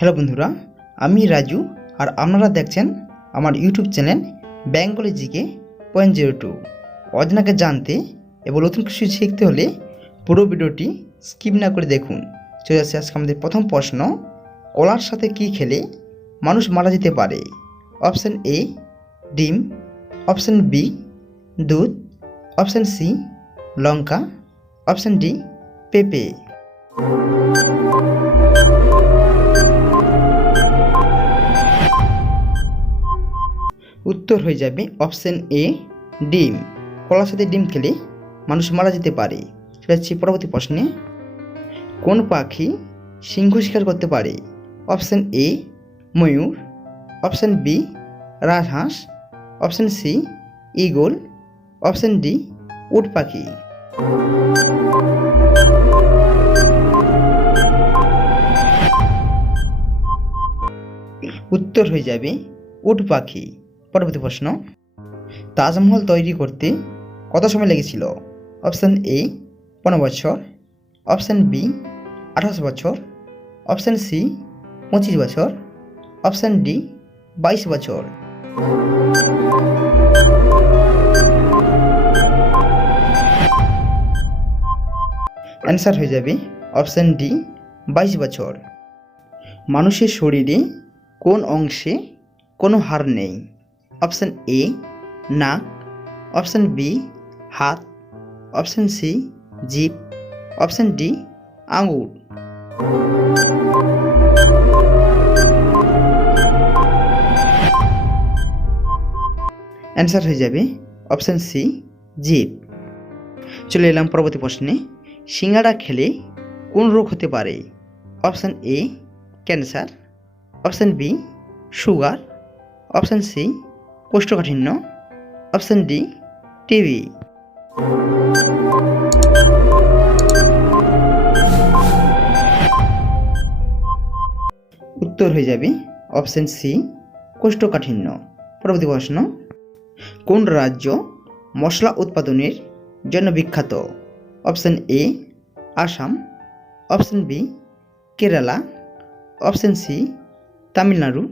Hello বন্ধুরা, আমি রাজু আর আপনারা দেখছেন আমার ইউটিউব চ্যানেল বেঙ্গলি জিকে 0.02। অজানাকে জানতে এবং নতুন কিছু শিখতে হলে পুরো ভিডিওটি স্কিপ না করে দেখুন। চলে আসছে আজকে আমাদের প্রথম প্রশ্ন, কলার সাথে কি খেলে মানুষ মারা যেতে পারে? অপশান এ ডিম, অপশান বি দুধ, অপশান সি লঙ্কা, অপশান ডি পেঁপে। উত্তর হয়ে যাবে অপশান এ ডিম। কলার সাথে ডিম খেলে মানুষ মারা যেতে পারে। চলে যাচ্ছি পরবর্তী প্রশ্নে, কোন পাখি সিংহ শিকার করতে পারে? অপশান এ ময়ূর, অপশান বি রাজহাঁস, অপশান সি ঈগল, অপশান ডি উট পাখি। উত্তর হয়ে যাবে উট পাখি। পরবর্তী প্রশ্ন, তাজমহল তৈরি করতে কত সময় লেগেছিল? অপশান এ 15 বছর, অপশান বি 28 বছর, অপশান সি 25 বছর, অপশান ডি 22 বছর। অ্যান্সার হয়ে যাবে অপশান ডি 22 বছর। মানুষের শরীরে কোন অংশে কোনো হাড় নেই? অপশান এ নাক, অপশান বি হাত, অপশান সি জিভ, অপশান ডি আঙুর। অ্যান্সার হয়ে যাবে অপশান সি জিভ। চলে এলাম পরবর্তী প্রশ্নে, সিঙ্গাড়া খেলে কোন রোগ হতে পারে? Option A cancer, option B sugar, option C কোষ্ঠকাঠিন্য, অপশান ডি টিবি। উত্তর হয়ে যাবে অপশান সি কোষ্ঠকাঠিন্য। পরবর্তী প্রশ্ন, কোন রাজ্য মশলা উৎপাদনের জন্য বিখ্যাত? Option A Assam, option B Kerala, option C Tamil Nadu,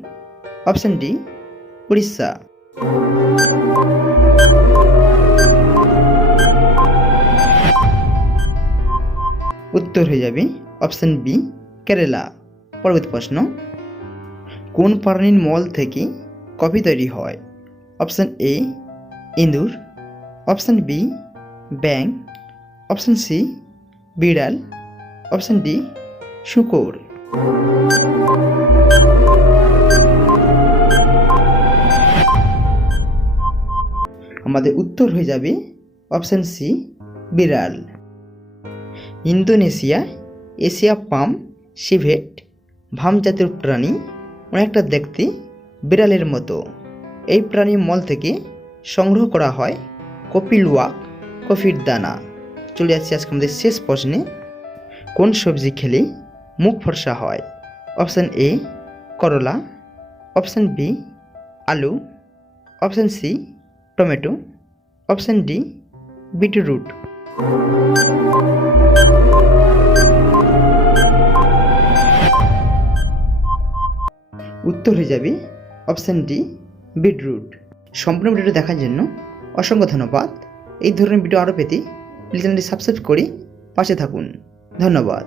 option D Orissa. উত্তর হয়ে যাবে অপশান বি কেরালা। পরবর্তী প্রশ্ন, কোন প্রাণীর মল থেকে কফি তৈরি হয়? অপশান এ ইঁদুর, অপশান বি ব্যাঙ, অপশান সি বিড়াল, অপশান ডি শূকর। আমাদের উত্তর হয়ে যাবে অপশান সি বিড়াল। ইন্দোনেশিয়া এশিয়া পাম সিভেট ভাম জাতীয় প্রাণী, অনেকটা দেখতে বিড়ালের মতো। এই প্রাণীর মল থেকে সংগ্রহ করা হয় কফি লুওয়াক, কফির দানা। চলে যাচ্ছি আজকে আমাদের শেষ প্রশ্নে, কোন সবজি খেলে মুখ ফর্সা হয়? অপশান এ করলা, অপশান বি আলু, option C tomato, option D beetroot. উত্তর হয়ে যাবে অপশান ডি বিটরুট। সম্পূর্ণ ভিডিওটি দেখার জন্য অসংখ্য ধন্যবাদ। এই ধরনের ভিডিও আরও পেতে প্লিজ চ্যানেলটি সাবস্ক্রাইব করে পাশে থাকুন। ধন্যবাদ।